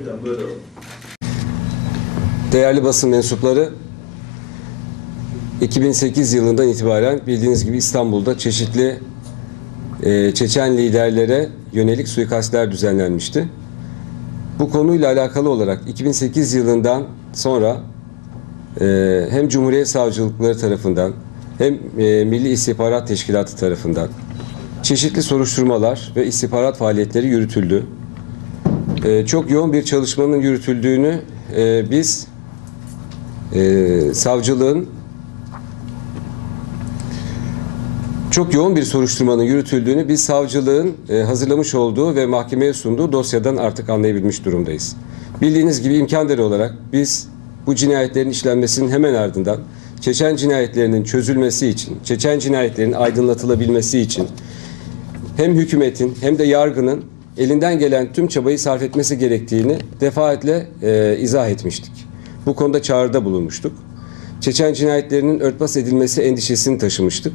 Hocam buyurun. Değerli basın mensupları, 2008 yılından itibaren bildiğiniz gibi İstanbul'da çeşitli Çeçen liderlere yönelik suikastler düzenlenmişti. Bu konuyla alakalı olarak 2008 yılından sonra hem Cumhuriyet Savcılıkları tarafından hem Milli İstihbarat Teşkilatı tarafından çeşitli soruşturmalar ve istihbarat faaliyetleri yürütüldü. Çok yoğun bir çalışmanın yürütüldüğünü biz savcılığın çok yoğun bir soruşturmanın yürütüldüğünü biz savcılığın hazırlamış olduğu ve mahkemeye sunduğu dosyadan artık anlayabilmiş durumdayız. Bildiğiniz gibi imkandere olarak biz bu cinayetlerin işlenmesinin hemen ardından Çeçen cinayetlerinin çözülmesi için, Çeçen cinayetlerin aydınlatılabilmesi için hem hükümetin hem de yargının elinden gelen tüm çabayı sarf etmesi gerektiğini defaatle izah etmiştik. Bu konuda çağrıda bulunmuştuk. Çeçen cinayetlerinin örtbas edilmesi endişesini taşımıştık.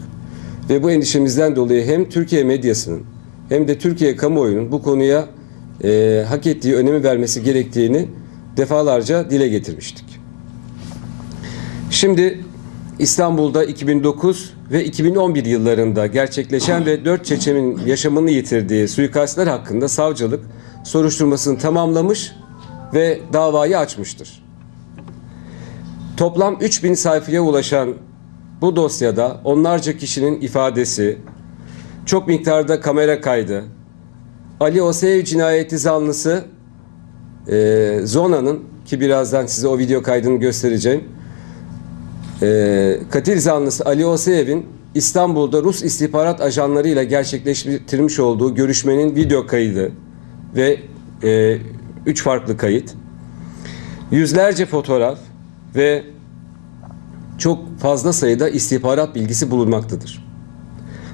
Ve bu endişemizden dolayı hem Türkiye medyasının hem de Türkiye kamuoyunun bu konuya hak ettiği önemi vermesi gerektiğini defalarca dile getirmiştik. Şimdi İstanbul'da 2009 ve 2011 yıllarında gerçekleşen ve 4 Çeçen'in yaşamını yitirdiği suikastler hakkında savcılık soruşturmasını tamamlamış ve davayı açmıştır. Toplam 3000 sayfaya ulaşan bu dosyada onlarca kişinin ifadesi, çok miktarda kamera kaydı, Ali Osev cinayeti zanlısı Zona'nın, ki birazdan size o video kaydını göstereceğim, katil zanlısı Ali Osev'in İstanbul'da Rus istihbarat ajanlarıyla gerçekleştirmiş olduğu görüşmenin video kaydı ve 3 farklı kayıt, yüzlerce fotoğraf ve çok fazla sayıda istihbarat bilgisi bulunmaktadır.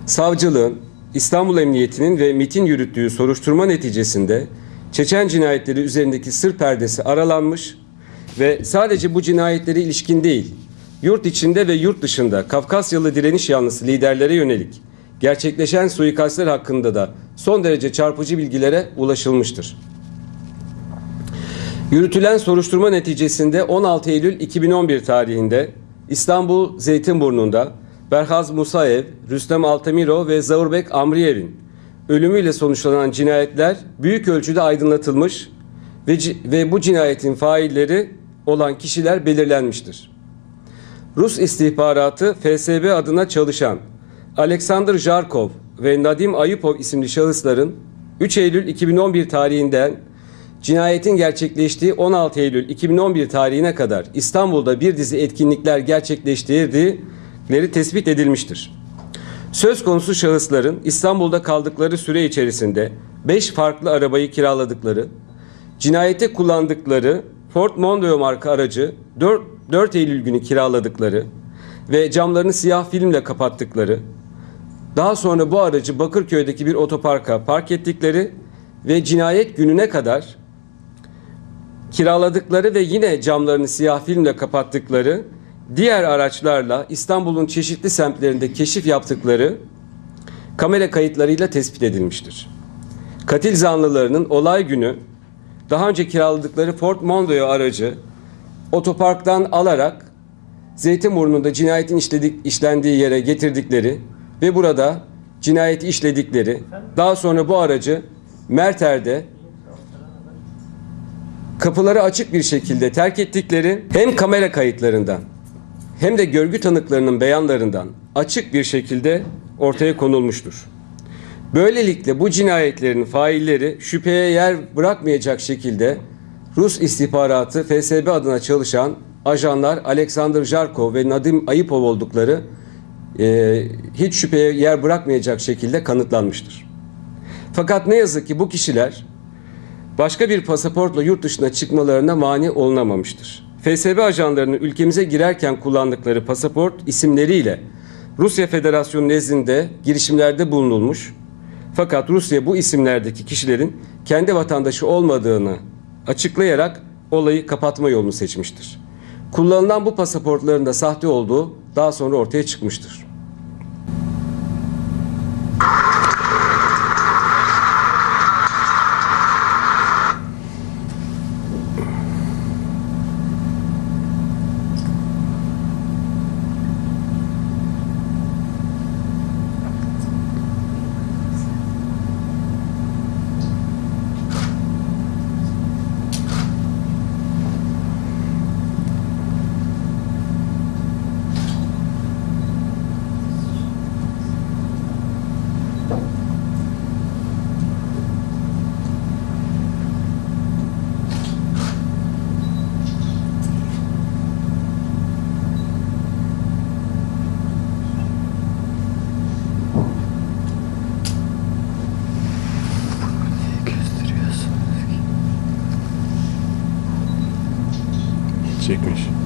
Savcılığın, İstanbul Emniyeti'nin ve MİT'in yürüttüğü soruşturma neticesinde Çeçen cinayetleri üzerindeki sır perdesi aralanmış ve sadece bu cinayetlere ilişkin değil, yurt içinde ve yurt dışında Kafkasyalı direniş yanlısı liderlere yönelik gerçekleşen suikastler hakkında da son derece çarpıcı bilgilere ulaşılmıştır. Yürütülen soruşturma neticesinde 16 Eylül 2011 tarihinde İstanbul Zeytinburnu'nda Berhaz Musayev, Rüstem Altamirov ve Zaurbek Amriyev'in ölümüyle sonuçlanan cinayetler büyük ölçüde aydınlatılmış ve bu cinayetin failleri olan kişiler belirlenmiştir. Rus istihbaratı FSB adına çalışan Alexander Jarkov ve Nadim Ayupov isimli şahısların 3 Eylül 2011 tarihinden cinayetin gerçekleştiği 16 Eylül 2011 tarihine kadar İstanbul'da bir dizi etkinlikler gerçekleştirdikleri tespit edilmiştir. Söz konusu şahısların İstanbul'da kaldıkları süre içerisinde 5 farklı arabayı kiraladıkları, cinayete kullandıkları Ford Mondeo marka aracı 4 Eylül günü kiraladıkları ve camlarını siyah filmle kapattıkları, daha sonra bu aracı Bakırköy'deki bir otoparka park ettikleri ve cinayet gününe kadar kiraladıkları ve yine camlarını siyah filmle kapattıkları diğer araçlarla İstanbul'un çeşitli semtlerinde keşif yaptıkları kamera kayıtlarıyla tespit edilmiştir. Katil zanlılarının olay günü daha önce kiraladıkları Ford Mondeo aracı otoparktan alarak Zeytinburnu'nda cinayetin işlendiği yere getirdikleri ve burada cinayeti işledikleri, daha sonra bu aracı Merter'de kapıları açık bir şekilde terk ettikleri hem kamera kayıtlarından hem de görgü tanıklarının beyanlarından açık bir şekilde ortaya konulmuştur. Böylelikle bu cinayetlerin failleri şüpheye yer bırakmayacak şekilde Rus istihbaratı FSB adına çalışan ajanlar Alexander Jarkov ve Nadim Ayupov oldukları hiç şüpheye yer bırakmayacak şekilde kanıtlanmıştır. Fakat ne yazık ki bu kişiler başka bir pasaportla yurt dışına çıkmalarına mani olunamamıştır. FSB ajanlarının ülkemize girerken kullandıkları pasaport isimleriyle Rusya Federasyonu nezdinde girişimlerde bulunulmuş. Fakat Rusya bu isimlerdeki kişilerin kendi vatandaşı olmadığını açıklayarak olayı kapatma yolunu seçmiştir. Kullanılan bu pasaportların da sahte olduğu daha sonra ortaya çıkmıştır. Çekmiş.